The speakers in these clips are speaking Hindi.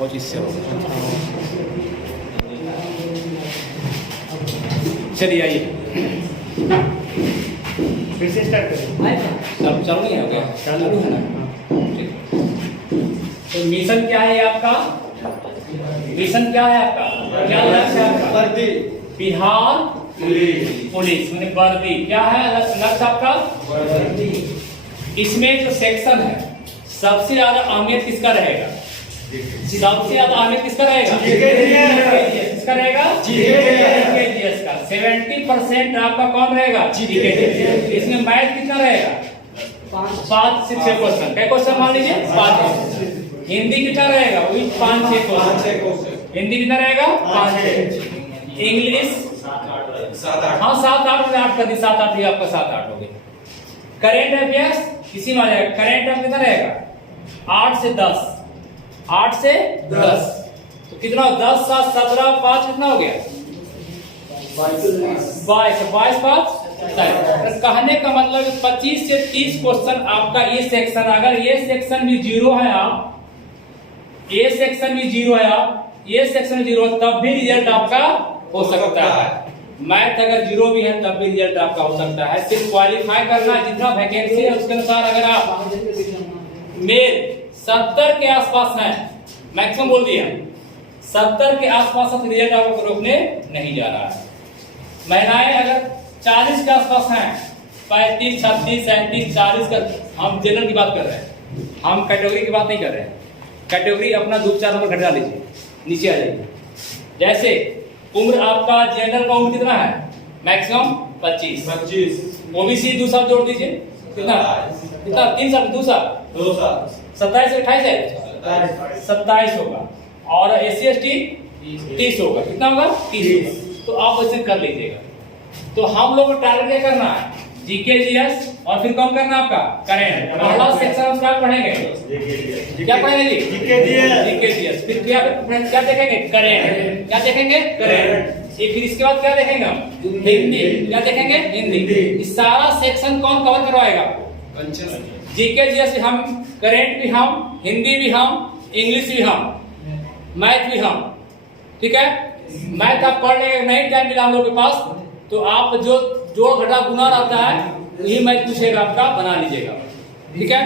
25 से होगा। चलिए आइए फिर से स्टार्ट करें। सब चालू नहीं है क्या? चालू है ना? ठीक। तो मिशन क्या है आपका? मिशन क्या है आपका? क्या लक्ष्य है आपका? वर्दी बिहार पुलिस मैंने वर्दी। क्या है लक्ष्य आपका? वर्दी। इसमें जो सेक्शन है सबसे ज्यादा अहमियत किसका रहेगा? सबसे ज्यादा अहमियत किसका रहेगा? किसका रहेगा? जीकेजीएस का 70% आपका कौन रहेगा? जीकेजीएस। इसमें मैथ कितना रहेगा? 5 से 6%। क्या क्वेश्चन मान लीजिए? 5। हिंदी कितना रहेगा? वही 5-6 क्वेश्चन। हिंदी कितना रहेगा? 5-6। इंग्लिश 7-8। हाँ 7-8 में 8 कर दी, 7-8 ही आपका 7-8 हो गए। करेंट अफेयर्स इसी में आ जाएगा। करेंट अफेयर कितना रहेगा? 8 से 10। 8 से 10 तो कितना? 10 7 17 5 कितना हो गया? 22 22 5 कहने का मतलब 25 से 30 क्वेश्चन आपका ये सेक्शन, अगर ये सेक्शन भी 0 है आप, ये सेक्शन भी 0 है आप, ये सेक्शन 0 तब भी रिजल्ट आपका हो सकता है। मैथ अगर 0 भी है तब भी रिजल्ट आपका हो सकता है। सिर्फ क्वालिफाई करना है, जितना वैकेंसी है उसके अनुसार अगर आप मेल 70 के आसपास है, मैक्सिमम बोल दिया 70 के आसपास तो रिजल्ट आपको रोकने नहीं जा रहा है। महिलाएं अगर 40 के आसपास हैं, 35 36 37 40 का, हम जनरल की बात कर रहे हैं, हम कैटेगरी की बात नहीं कर रहे हैं। कैटेगरी अपना 2-4 नंबर घटा लीजिए, नीचे आ जाइए। जैसे उम्र आपका जनरल का उम्र कितना है? मैक्सिमम 25। ओबीसी 2 साल जोड़ दीजिए, कितना 3 साल 2 साल 27 से 28 है 27 होगा। और एससी एसटी 30 होगा। कितना होगा? 30 होगा। तो आप वैसे कर लीजिएगा। तो हम लोग को टारगेट क्या करना है? जीकेजीएस और फिर कौन करना आपका? करेंट। पहला सेक्शन क्या पढ़ेंगे? क्या पढ़ेंगे जी? जीकेजीएस। फिर क्या देखेंगे? करेंट। क्या देखेंगे? करेंट। फिर इसके बाद क्या देखेंगे हम? हिंदी। क्या देखेंगे? हिंदी। इस सारा सेक्शन कौन कवर करवाएगा आपको? जीकेजीएस भी हम, करेंट भी हम, हिंदी भी हम, इंग्लिश भी हम, मैथ भी हम। ठीक है? मैथ आप पढ़ लेंगे, नहीं टाइम मिला हम लोग के पास तो आप जो जोड़ घटा गुना रहता है यही मैथ पूछेगा आपका, बना लीजिएगा। ठीक है?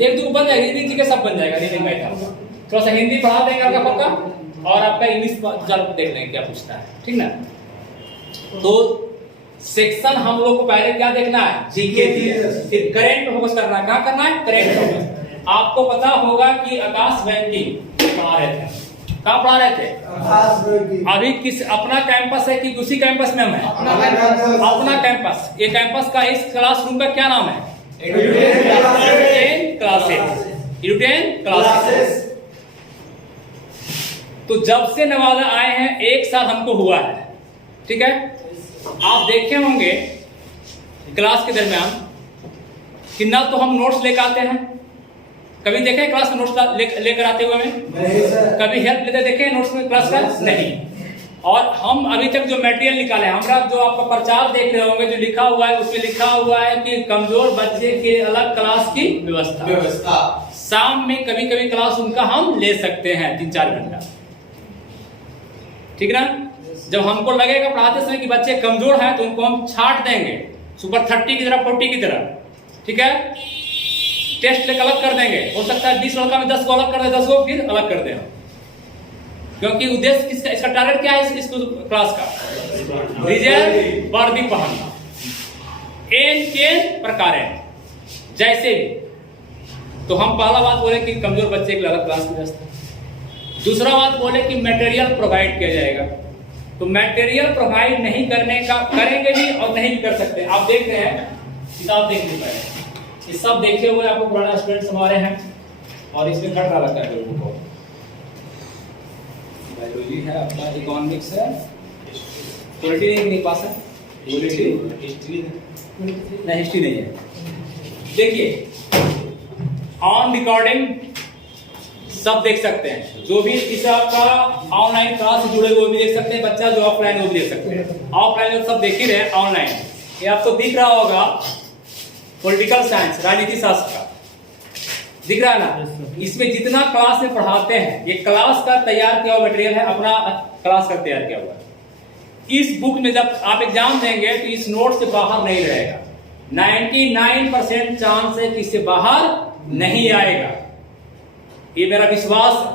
1-2 बन जाएगा, रीडिंग जी के सब बन जाएगा। रीडिंग मैथ आपका थोड़ा सा हिंदी पढ़ा देंगे आपका पक्का, और आपका इंग्लिश देख लेंगे क्या पूछता है। ठीक ना? तो सेक्शन हम लोग को पहले क्या देखना है? जीकेजीएस। फिर करेंट पे फोकस करना है। कहाँ करना है? Current focus. आपको पता होगा कि आकाश बैंकिंग पढ़ा रहे थे। कहाँ पढ़ा रहे थे? अभी किस अपना कैंपस है कि दूसरी कैंपस में हम है? अपना कैंपस। ये कैंपस का इस क्लासरूम का क्या नाम है? क्लासेस। तो जब से नवादा आए हैं 1 साल हमको हुआ है। ठीक है? आप देखे होंगे क्लास के दरमियान कि ना तो हम नोट्स लेकर आते हैं, कभी देखे क्लास में नोट्स लेकर आते हुए हमें? कभी हेल्प लेते देखे नोट्स में क्लास का? नहीं। और हम अभी तक जो मटेरियल निकाले, हमरा जो आपका प्रचार देख रहे होंगे जो लिखा हुआ है उसमें लिखा हुआ है कि कमजोर बच्चे के अलग क्लास की व्यवस्था। शाम में कभी कभी क्लास उनका हम ले सकते हैं 3-4 घंटा। ठीक ना? जब हमको लगेगा पढ़ाते समय कि बच्चे कमजोर हैं तो उनको हम छाट देंगे सुपर 30 की तरह 40 की तरह। ठीक है? टेस्ट लेकर अलग कर देंगे। हो सकता है 20 लड़का में 10 को अलग कर दे, 10 को फिर अलग कर दे। क्योंकि उद्देश्य किसका, इसका टारगेट क्या है इस क्लास का? रिजल्ट वर्दी पढ़ना। एन के प्रकार जैसे भी। तो हम पहला बात बोले कि कमजोर बच्चे के लिए अलग क्लास की व्यवस्था। दूसरा बात बोले कि मटेरियल प्रोवाइड किया जाएगा। तो मटेरियल प्रोवाइड नहीं करने का करेंगे भी और नहीं भी कर सकते। आप देख रहे हैं किताब देख नहीं पाए, ये सब देखे हुए आपको पुराना स्टूडेंट्स हमारे हैं और इसमें घट रहा लगता है लोगों को। बायोलॉजी है अपना, इकोनॉमिक्स है, पॉलिटी नहीं पास है, हिस्ट्री नहीं है। देखिए ऑन रिकॉर्डिंग सब देख सकते हैं, जो भी इस आपका ऑनलाइन क्लास से जुड़े वो भी देख सकते हैं, बच्चा जो ऑफलाइन वो भी देख सकते हैं। ऑफलाइन सब देख ही रहे, ऑनलाइन ये आपको दिख रहा होगा पॉलिटिकल साइंस, राजनीति शास्त्र का। दिख रहा है ना? इसमें जितना क्लास में पढ़ाते हैं, ये क्लास का तैयार किया हुआ मटेरियल है, अपना क्लास का तैयार किया हुआ है। इस बुक में जब आप एग्जाम देंगे तो इस नोट से बाहर नहीं रहेगा। 99% चांस है कि इससे बाहर नहीं आएगा, ये मेरा विश्वास है।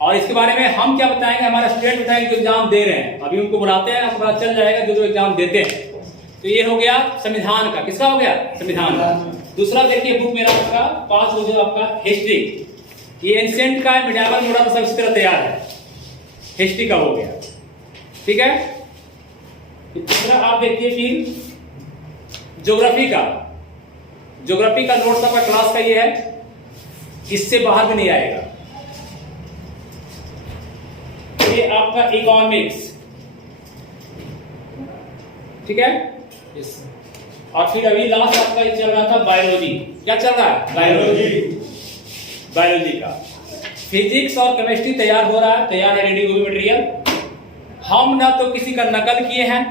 और इसके बारे में हम क्या बताएंगे, हमारा स्टूडेंट बताएंगे जो एग्जाम दे रहे हैं, अभी उनको बुलाते हैं, आपको पता चल जाएगा जो जो एग्जाम देते हैं। तो ये हो गया संविधान का, किसका हो गया? संविधान का। दूसरा देखिए बुक मेरा आपका 5 हो जो आपका हिस्ट्री, ये एंशिएंट का मिडिवल मॉडर्न सब इसी तरह तैयार है, हिस्ट्री का हो गया, ठीक है। तीसरा आप देखिए फिर ज्योग्राफी का, ज्योग्राफी का नोट्स आपका क्लास का ये है, इससे बाहर भी नहीं आएगा। ये आपका इकोनॉमिक्स, ठीक है। और फिर अभी लास्ट आपका ये चल रहा था बायोलॉजी, क्या चल रहा है? बायोलॉजी का। फिजिक्स और केमिस्ट्री तैयार हो रहा है, तैयार है, रेडी हुई मटेरियल। हम ना तो किसी का नकल किए हैं,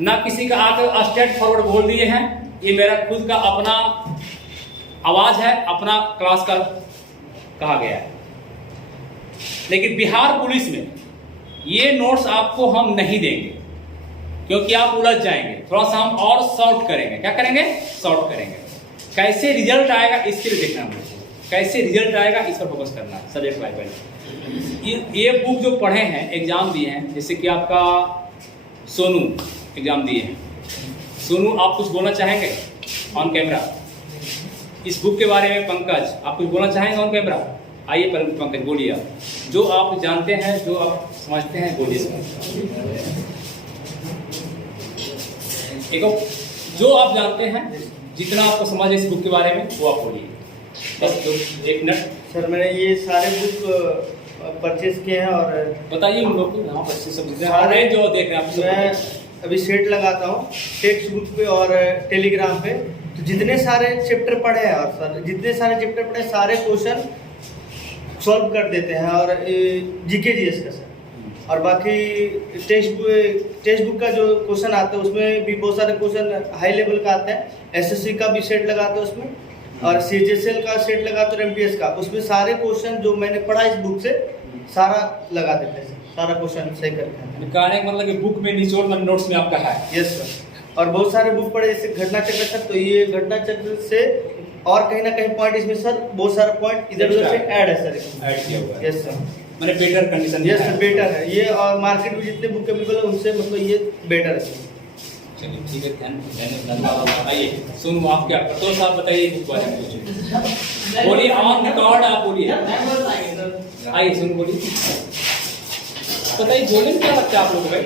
ना किसी का आकर स्ट्रेट फॉरवर्ड बोल दिए हैं, ये मेरा खुद का अपना आवाज है, अपना क्लास का कहा गया है। लेकिन बिहार पुलिस में ये नोट्स आपको हम नहीं देंगे, क्योंकि आप उलझ जाएंगे। थोड़ा सा हम और सॉर्ट करेंगे। क्या करेंगे? सॉर्ट करेंगे। कैसे रिजल्ट आएगा इसके लिए देखना है, कैसे रिजल्ट आएगा इस पर फोकस करना है, सब्जेक्ट वाइज। ये बुक जो पढ़े हैं, एग्जाम दिए हैं, जैसे कि आपका सोनू एग्जाम दिए हैं। सोनू, आप कुछ बोलना चाहेंगे ऑन कैमरा इस बुक के बारे में? पंकज, आप कुछ बोलना चाहेंगे ऑन कैमरा? आइए पंकज, बोलिए आप, जो आप जानते हैं, जो आप समझते हैं, बोलिए। एक जो आप जानते हैं, जितना आपको समझ है इस बुक के बारे में, वो आप बोलिए, बस 1 मिनट। सर मैंने ये सारे बुक परचेज किए हैं और बताइए उन लोग को, बच्चे सब सारे जो देख रहे हैं आप। मैं अभी सेट लगाता हूँ टेक्स्ट बुक पे और टेलीग्राम पे, तो जितने सारे चैप्टर पढ़े हैं और सर जितने सारे चैप्टर पढ़े, सारे क्वेश्चन सॉल्व कर देते हैं। और जीके जीएस का सर, और बाकी टेक्स्ट बुक का जो क्वेश्चन आता है उसमें भी बहुत सारे क्वेश्चन हाई लेवल का आता है। एसएससी का भी सेट लगाते हैं उसमें, और सीएचएसएल का सेट लगाते हैं, एमटीएस का, उसमें सारे क्वेश्चन जो मैंने पढ़ा इस बुक से सारा लगा देते हैं, सारा क्वेश्चन सही करके। कहने का मतलब कि बुक में निचोड़ में नोट्स में आपका है। Yes sir. और बहुत सारे बुक पढ़े जैसे घटना चक्र सर, तो ये घटना चक्र से और कहीं ना कहीं पॉइंट इसमें सर बहुत सारा पॉइंट इधर उधर से ऐड है सर, ऐड किया हुआ है। यस सर, मैंने better condition. Yes sir, better है ये, और मार्केट में जितने बुक अवेलेबल है उनसे मतलब ये बेटर है। चलिए ठीक है, धन्यवाद। आइए सुन, आप क्या तो साहब बताइए बुक बारे में कुछ बोलिए, ऑन रिकॉर्ड आप बोलिए। आइए सुन, बोलिए, बताइए, बोले क्या लगता है आप लोग भाई?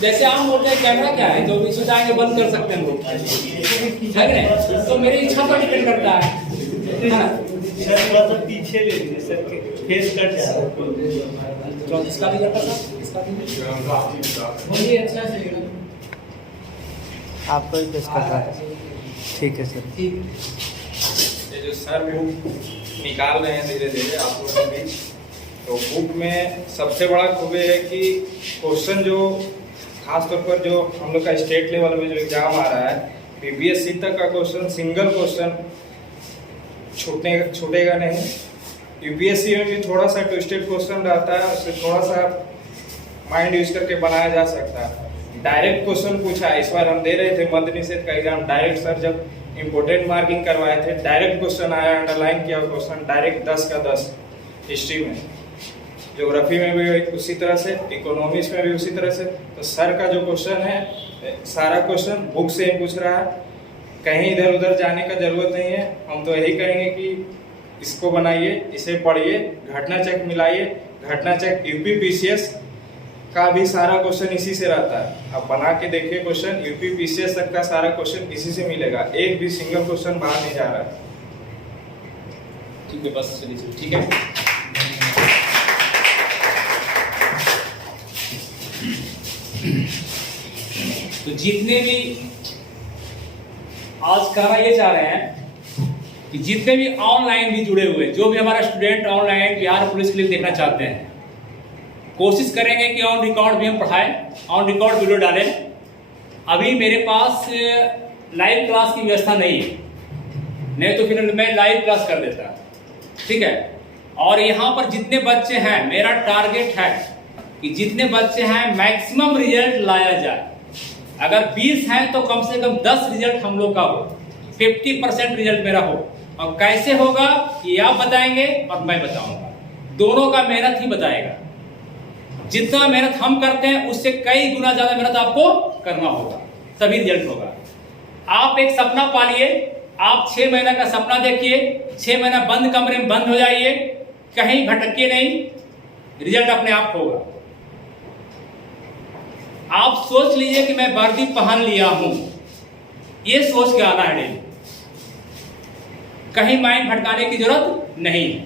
जैसे हम बोलते हैं कैमरा क्या है, जो भी सुझाएंगे बंद कर सकते हैं लोग, है नहीं? तो मेरी इच्छा पर डिपेंड करता है ना? सर मतलब पीछे ले लीजिए सर, फेस कट जा रहा है। तो इसका भी करता था, इसका भी बोलिए अच्छा से। आपका भी फेस कट रहा है, ठीक है सर। ये जो सर बुक निकाल रहे हैं धीरे धीरे आप लोगों के बीच, तो बुक में सबसे बड़ा खूबी है कि क्वेश्चन जो खास तौर पर जो हम लोग का स्टेट लेवल में जो एग्जाम आ रहा है, बीपीएससी तक का क्वेश्चन, सिंगल क्वेश्चन छूटेगा नहीं। यूपीएससी में भी थोड़ा सा ट्विस्टेड क्वेश्चन रहता है, उससे थोड़ा सा माइंड यूज करके बनाया जा सकता है। डायरेक्ट क्वेश्चन पूछा है, इस बार हम दे रहे थे मध्य निषेध का एग्जाम, डायरेक्ट सर जब इम्पोर्टेंट मार्किंग करवाए थे, डायरेक्ट क्वेश्चन आया, अंडरलाइन किया क्वेश्चन, डायरेक्ट 10 का 10। हिस्ट्री में, ज्योग्राफी में भी उसी तरह से, इकोनॉमिक्स में भी उसी तरह से। तो सर का जो क्वेश्चन है, सारा क्वेश्चन बुक से ही पूछ रहा है, कहीं इधर उधर जाने का जरूरत नहीं है। हम तो यही कहेंगे कि इसको बनाइए, इसे पढ़िए, घटना चक्र मिलाइए। घटना चक्र यूपीपीसीएस का भी सारा क्वेश्चन इसी से रहता है, आप बना के देखिए क्वेश्चन, यूपीपीसीएस तक का सारा क्वेश्चन इसी से मिलेगा, एक भी सिंगल क्वेश्चन बाहर नहीं जा रहा है। ठीक है, बस चलिए, ठीक है। तो जितने भी आज कहना ये चाह रहे हैं कि जितने भी ऑनलाइन भी जुड़े हुए, जो भी हमारा स्टूडेंट ऑनलाइन बिहार पुलिस के लिए देखना चाहते हैं, कोशिश करेंगे कि ऑन रिकॉर्ड भी हम पढ़ाएं, ऑन रिकॉर्ड वीडियो डालें। अभी मेरे पास लाइव क्लास की व्यवस्था नहीं है, नहीं तो फिर मैं लाइव क्लास कर देता। ठीक है। और यहाँ पर जितने बच्चे हैं, मेरा टारगेट है कि जितने बच्चे हैं मैक्सिमम रिजल्ट लाया जाए। अगर 20 हैं तो कम से कम 10 रिजल्ट हम लोग का हो, 50% रिजल्ट मेरा हो। और कैसे होगा ये आप बताएंगे और मैं बताऊंगा, दोनों का मेहनत ही बताएगा। जितना मेहनत हम करते हैं उससे कई गुना ज्यादा मेहनत आपको करना होगा, तभी रिजल्ट होगा। आप एक सपना पालिए, आप 6 महीना का सपना देखिए, 6 महीना बंद कमरे में बंद हो जाइए, कहीं भटकिए नहीं, रिजल्ट अपने आप होगा। आप सोच लीजिए कि मैं वर्दी पहन लिया हूं, ये सोच के आना है डेली, कहीं माइंड भटकाने की जरूरत नहीं है,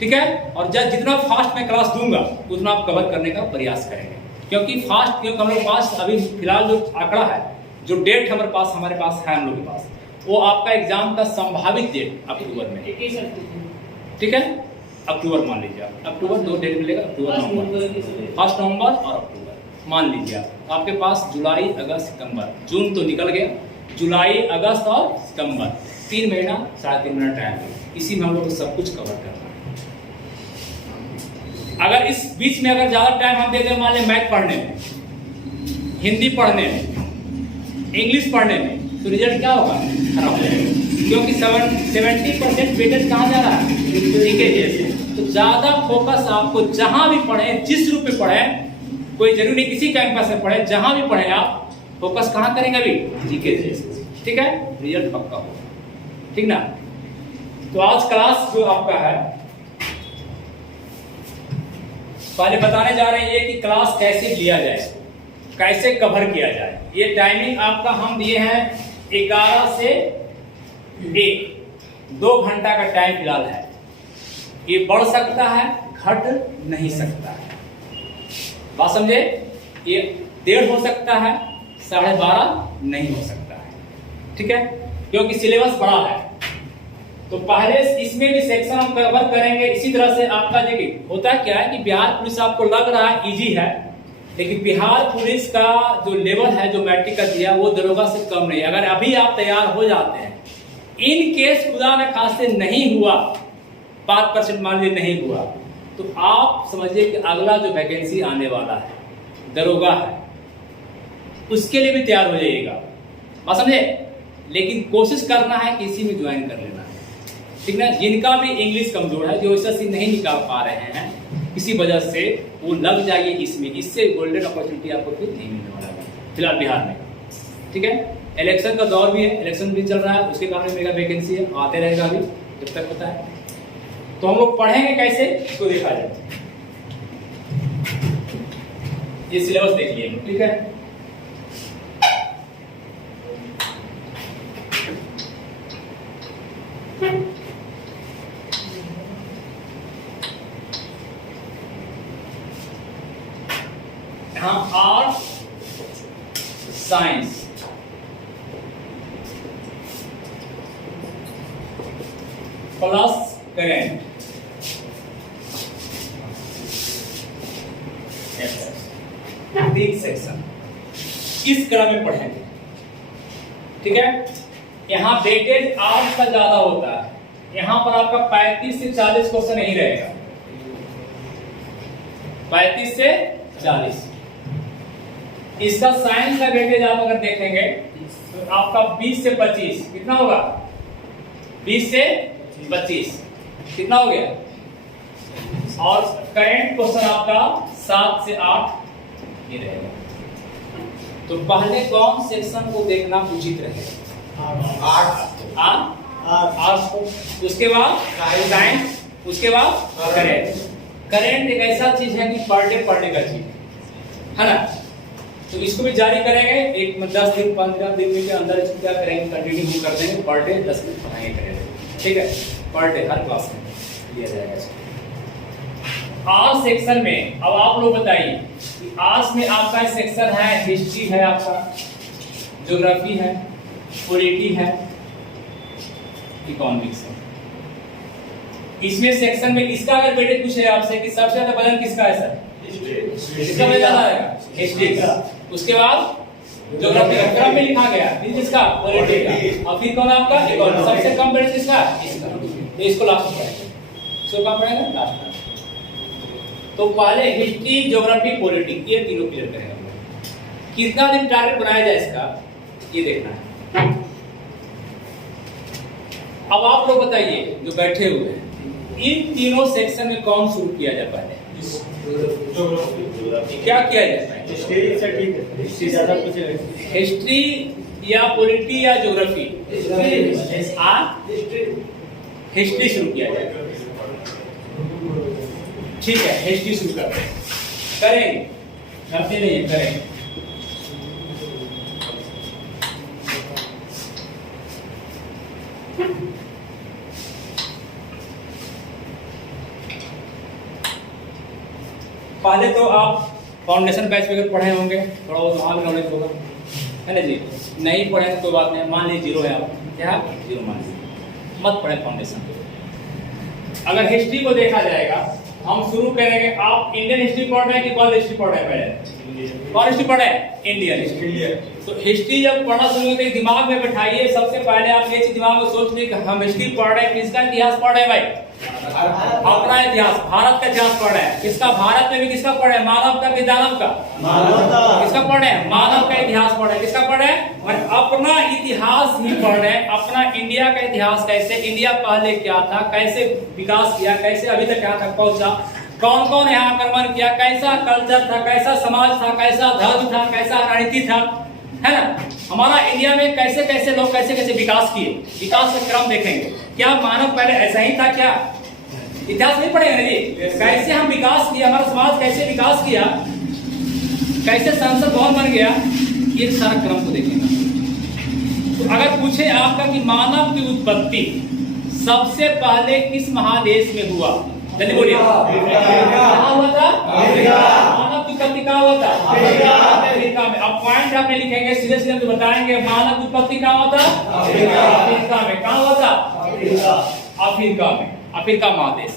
ठीक है। और जब जितना फास्ट मैं क्लास दूंगा उतना आप कवर करने का प्रयास करेंगे, क्योंकि फास्ट, क्योंकि हमारे पास अभी फिलहाल जो आंकड़ा है, जो डेट हमारे पास है, हम लोग के पास, वो आपका एग्जाम का संभावित डेट अक्टूबर में, ठीक है। अक्टूबर मान लीजिए आप, अक्टूबर 2 डेट मिलेगा, अक्टूबर नवंबर, 1 नवंबर और अक्टूबर मान लीजिए आप। आपके पास जुलाई, अगस्त, सितंबर, जून तो निकल गया, जुलाई, अगस्त और सितंबर, 3 महीना 3.5 महीना टाइम है। इसी में हम लोग को सब कुछ कवर करना है। अगर इस बीच में अगर ज्यादा टाइम हम दे दें, मान लें मैथ पढ़ने में, हिंदी पढ़ने में, इंग्लिश पढ़ने में, तो रिजल्ट क्या होगा? खराब हो जाएगा, क्योंकि 70% वेटेज कहाँ जा रहा है? जीके। तो ज्यादा फोकस आपको जहां भी पढ़े, जिस रूप में पढ़े, कोई जरूरी नहीं किसी कैंपस में पढ़े, जहां भी पढ़े आप फोकस कहां करेंगे? अभी जीके, ठीक है। रिजल्ट पक्का होगा, ठीक ना। तो आज क्लास जो आपका है, पहले बताने जा रहे हैं कि क्लास कैसे लिया जाए, कैसे कवर किया जाए। ये टाइमिंग आपका हम दिए हैं 11 से 1, 2 घंटा का टाइम फिलहाल है। ये बढ़ सकता है, घट नहीं सकता है, बात समझे। ये 1:30 हो सकता है, 12:30 नहीं हो सकता है, ठीक है, क्योंकि सिलेबस बड़ा है। तो पहले इसमें भी सेक्शन हम कवर करेंगे। इसी तरह से आपका देखिए होता क्या है कि बिहार पुलिस आपको लग रहा है इजी है, लेकिन बिहार पुलिस का जो लेवल है, जो मैट्रिक का दिया, वो दरोगा से कम नहीं। अगर अभी आप तैयार हो जाते हैं, इन केस खुदा न खास्ते नहीं हुआ, 5% मान लीजिए नहीं हुआ, तो आप समझिए कि अगला जो वैकेंसी आने वाला है दरोगा है, उसके लिए भी तैयार हो जाइएगा, बात समझे। लेकिन कोशिश करना है कि इसी में ज्वाइन कर लेना है, ठीक ना। जिनका भी इंग्लिश कमजोर है, जो ऐसा नहीं निकाल पा रहे हैं किसी वजह से, वो लग जाइए इसमें। इससे गोल्डन अपॉर्चुनिटी आपको फिर नहीं मिलने वाला है फिलहाल बिहार में, ठीक है। इलेक्शन का दौर भी है, इलेक्शन भी चल रहा है, उसके कारण मेगा वैकेंसी है, आते रहेगा अभी जब तक होता है। तो हम लोग पढ़ेंगे कैसे, इसको देखा जाए। ये सिलेबस देख लिए, ठीक है। यहाँ arts, science, plus current, section इस क्रम में पढ़ेंगे, ठीक है। यहाँ वेटेज आर्ट्स का ज्यादा होता है, यहाँ पर आपका 35 से 40 क्वेश्चन नहीं रहेगा, 35 से 40। इसका साइंस का वेटेज आप अगर देखेंगे तो आपका 20 से 25 कितना होगा? 20 से 25 कितना हो गया? और करंट क्वेश्चन आपका 7 से 8 ये रहेगा। तो पहले कौन सेक्शन को देखना उचित रहेगा? आर्ट्स को, उसके बाद साइंस, उसके बाद करंट। करंट एक ऐसा चीज है कि पर डे पढ़ने का चीज है ना। तो इसको भी जारी करेंगे, एक 10 दिन 15 दिन के अंदर इसको क्या करेंगे, कंटिन्यू कर देंगे, पर डे 10 मिनट पढ़ाएंगे करेंगे, ठीक है। पर डे हर क्लास में लिया जाएगा इसको। आर्ट्स सेक्शन में अब आप लोग बताइए कि आर्ट्स में आपका सेक्शन है, हिस्ट्री है, आपका ज्योग्राफी है, पॉलिटी है, इकोनॉमिक्स है। इसमें सेक्शन में इसका अगर वेटेज पूछे आपसे कि सबसे ज्यादा वजन किसका है सर, इसका वजन ज्यादा आएगा हिस्ट्री का। उसके बाद ज्योग्राफी का क्रम में लिखा गया, जिसका पॉलिटी का, और फिर कौन आपका इकोनॉमिक्स। सबसे कम वेटेज किसका, इसका। तो इसको लास्ट में इसको कहाँ पढ़ेगा लास्ट में। तो पहले हिस्ट्री, ज्योग्राफी, पॉलिटिक्स ये तीनों क्लियर करेंगे। कितना दिन टारगेट बनाया जाए इसका ये देखना है। अब आप लोग बताइए जो बैठे हुए हैं, इन तीनों सेक्शन में कौन शुरू किया जाए पहले? क्या किया जाए? हिस्ट्री या पॉलिटी या ज्योग्राफी? हिस्ट्री शुरू किया जाए। ठीक है, हिस्ट्री शुरू करते हैं। करेंगे, करते नहीं करेंगे। पहले तो आप फाउंडेशन बैच वगैरह पढ़े होंगे, थोड़ा बहुत वहाँ भी नॉलेज होगा, है ना जी। नहीं पढ़े तो कोई बात नहीं, मान लीजिए जीरो है आप, क्या जीरो मान लीजिए, मत पढ़े फाउंडेशन। अगर हिस्ट्री को देखा जाएगा, हम शुरू करेंगे। आप इंडियन हिस्ट्री पढ़ रहे हैं कि वर्ल्ड हिस्ट्री पढ़ रहे हैं? पहले कौन हिस्ट्री पढ़े? Indian history. तो हिस्ट्री जब पढ़ना शुरू करते दिमाग में बैठाइए, सबसे पहले आप ये चीज दिमाग में सोच लीजिए कि हम हिस्ट्री पढ़ रहे हैं, किसका इतिहास पढ़ रहे हैं भाई? अपना इतिहास, भारत का इतिहास पढ़ रहे हैं। किसका? भारत में भी किसका पढ़ रहे हैं? मानव का कि दानव का? किसका पढ़ रहे हैं? मानव का इतिहास पढ़ रहे हैं। किसका पढ़ रहे हैं? अपना इतिहास ही पढ़ रहे हैं। अपना इंडिया का इतिहास, कैसे इंडिया पहले क्या था, कैसे विकास किया, कैसे अभी तक यहाँ तक पहुंचा, कौन कौन यहाँ आक्रमण किया, कैसा कल्चर था, कैसा समाज था, कैसा धर्म था, कैसा राजनीति था, है ना। हमारा इंडिया में कैसे कैसे लोग कैसे कैसे विकास किए, विकास का क्रम देखेंगे। क्या मानव पहले ऐसा ही था? क्या इतिहास नहीं पढ़ेंगे ना जी? कैसे हम विकास किया, हमारा समाज कैसे विकास किया, कैसे संसद भवन बन गया, ये सारा क्रम को देखेंगे। तो अगर पूछे आपका कि मानव की उत्पत्ति सबसे पहले किस महादेश में हुआ, जल्दी बोलिए। कहाँ हुआ था? मानव की उत्पत्ति कहाँ हुआ था? अफ्रीका में। अब पॉइंट आपने लिखेंगे, सीधे सीधे तो बताएंगे मानव की उत्पत्ति कहाँ हुआ था? अफ्रीका में। कहाँ हुआ था? अफ्रीका में, अफ्रीका महादेश।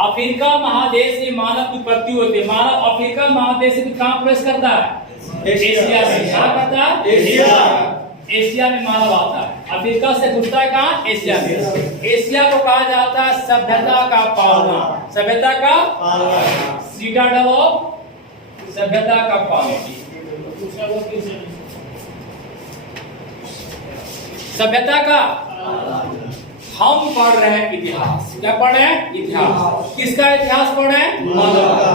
अफ्रीका महादेश में मानव की उत्पत्ति होती है। मानव अफ्रीका महादेश से कहाँ प्रवेश करता है? एशिया से। कहाँ करता है? एशिया में मानव आता है। अफ्रीका से घुसता है कहाँ? एशिया में। एशिया को कहा जाता है सभ्यता का पावना। सभ्यता का सीटाडल ऑफ सभ्यता का पावना। सभ्यता का हम पढ़ रहे हैं इतिहास। क्या पढ़ रहे हैं? इतिहास। किसका इतिहास पढ़ रहे हैं? मानव का।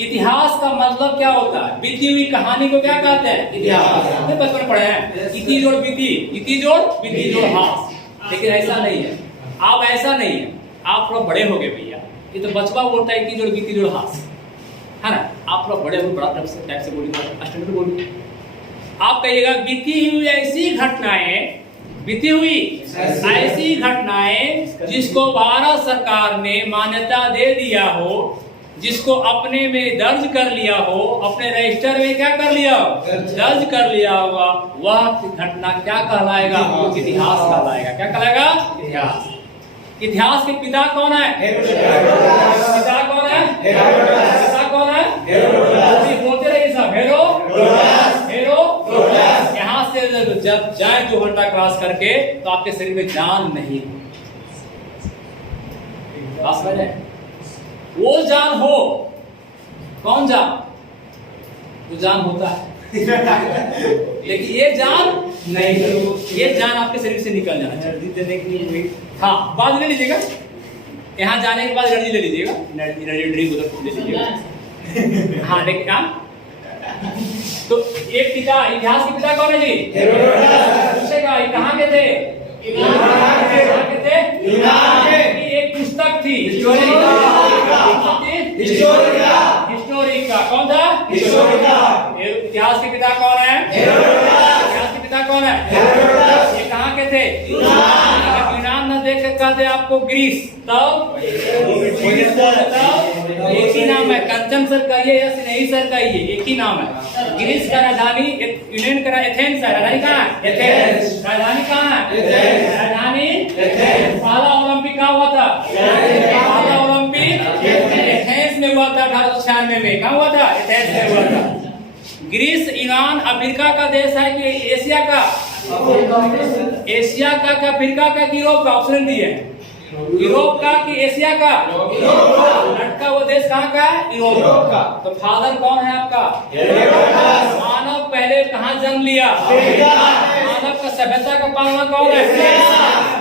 इतिहास का मतलब क्या होता है? बीती हुई कहानी को क्या कहते हैं? इतिहास। बचपन पढ़े हैं, इति जोड़ बीती, इति जोड़ बीती जोड़ हास। लेकिन ऐसा नहीं है, आप ऐसा नहीं है, आप लोग बड़े हो गए भैया। ये तो बचपा बोलता है इति जोड़ बीती जोड़ हास, है ना। आप लोग बड़े हो, बड़ा टाइप से बोलिए, स्टैंडर्ड बोलिए। आप कहिएगा बीती हुई ऐसी घटनाएं, बीती हुई ऐसी घटनाएं जिसको भारत सरकार ने मान्यता दे दिया हो, जिसको अपने में दर्ज कर लिया हो, अपने रजिस्टर में क्या कर लिया हो? दर्ज कर लिया होगा, वह घटना क्या कहलाएगा? इतिहास कहलाएगा। क्या कहलाएगा? इतिहास। इतिहास के पिता कौन है? पिता कौन है? पिता कौन है? बोलते रहिए सब, यहाँ से जब जाए 2 घंटा क्रॉस करके तो आपके शरीर में जान नहीं है। वो जान हो, कौन जान? वो जान होता है लेकिन ये जान नहीं, ये जान आपके शरीर से निकल जाना चाहिए। हाँ, बाद ले लीजिएगा, यहाँ जाने के बाद एनर्जी ले लीजिएगा, एनर्जी ड्रिंक उधर ले लीजिएगा। हाँ लेकिन हाँ, तो एक पिता, इतिहास के पिता कौन है जी? पूछेगा ये कहाँ के थे? एक पुस्तक थी हिस्टोरिका। कौन था? इतिहास के पिता कौन है? इतिहास के पिता कौन है? ये कहाँ के थे? यूनान न देख कर कहते आपको ग्रीस। तब एक ही नाम है, कंचन सर कहिए या नहीं सर कहिए, एक ही नाम है। ग्रीस का राजधानी, यूनान का एथेंस है। राजधानी कहाँ है? एथेंस। राजधानी कहाँ है? राजधानी एथेंस। पहला ओलंपिक कहाँ हुआ था? पहला ओलंपिक एथेंस में हुआ था 1896 में। कहाँ हुआ था? एथेंस में हुआ था। ग्रीस, ईरान अफ्रीका का देश है कि एशिया का? एशिया का, अफ्रीका का, यूरोप का? ऑप्शन दिए हैं। यूरोप का कि एशिया का? लड़का वो देश कहाँ का है? यूरोप का। तो फादर कौन है आपका? मानव पहले कहाँ जन्म लिया? मानव का सभ्यता का पालना कौन है?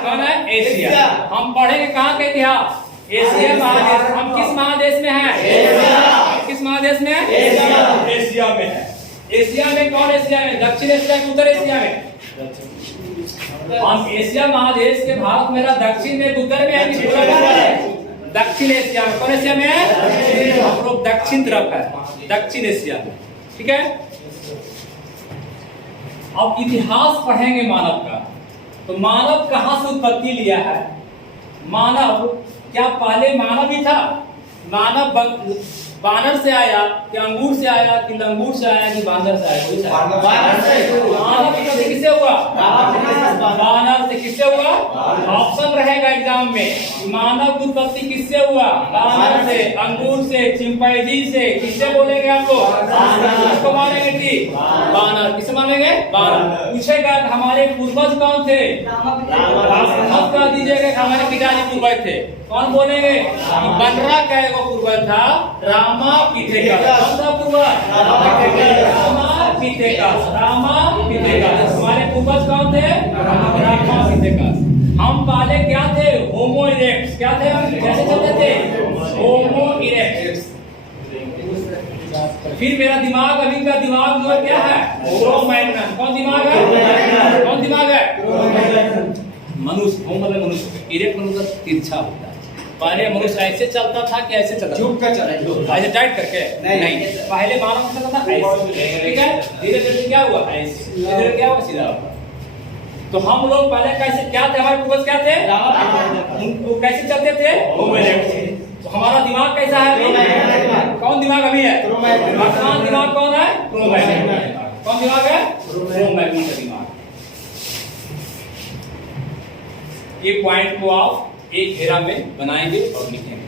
कौन है? एशिया। हम पढ़ेंगे कहाँ का इतिहास? एशिया महादेश। हम किस महादेश में हैं? किस महादेश में? एशिया में है। एशिया में कौन? एशिया में दक्षिण एशिया की उत्तर एशिया में? हम एशिया महादेश के भारत मेरा दक्षिण में उत्तर में है कि पूर्व में है? दक्षिण एशिया में। कौन एशिया में है? हम लोग दक्षिण तरफ है, दक्षिण एशिया में। ठीक है। अब इतिहास पढ़ेंगे मानव का। तो मानव कहां से उत्पत्ति लिया है? मानव क्या पहले मानव ही था? मानव बानर से आया कि अंगूर से आया कि लंगूर से आया कि बांदर से आया? मानव उत्पत्ति किससे हुआ? बानर से। किससे हुआ? ऑप्शन रहेगा एग्जाम में। मानव उत्पत्ति किससे हुआ? बानर से, अंगूर से, चिंपैंजी से। किससे बोलेंगे आप लोग? किसको मानेंगे? ठीक, बानर। किसे मानेंगे? बानर। पूछेगा हमारे पूर्वज कौन थे? राम कह दीजिएगा कि हमारे पिताजी पूर्वज थे। कौन बोलेंगे? बनरा का एगो पूर्वज था, रामा पिथेका। कौन था पूर्वज? रामा पिथेका। रामा पिथेका। हमारे पूर्वज कौन थे? रामा पिथेका। हम पहले क्या थे? होमो इरेक्ट्स। क्या थे हम? कैसे चलते थे? होमो इरेक्ट्स। फिर मेरा दिमाग, अभी का दिमाग जो है क्या है? क्रो-मैग्नन। कौन दिमाग है? कौन दिमाग है? मनुष्य। होमो मतलब मनुष्य। इरेक्ट मतलब तिरछा होता है। पहले मनुष्य ऐसे चलता था कि ऐसे चलता था? झुक कर चला। ऐसे टाइट करके? नहीं। पहले मानव चलता था ऐसे। ठीक है। धीरे धीरे क्या हुआ? ऐसे। धीरे क्या हुआ? सीधा हुआ। तो हम लोग पहले कैसे क्या थे? हमारे पूर्वज क्या थे? वो कैसे चलते थे? होमो इरेक्ट्स। तो हमारा दिमाग कैसा है? कौन दिमाग अभी है? वर्तमान दिमाग कौन है? क्रो-मैग्नन। कौन दिमाग है? क्रो-मैग्नन का दिमाग। ये पॉइंट को आप एक घेरा में बनाएंगे और लिखेंगे।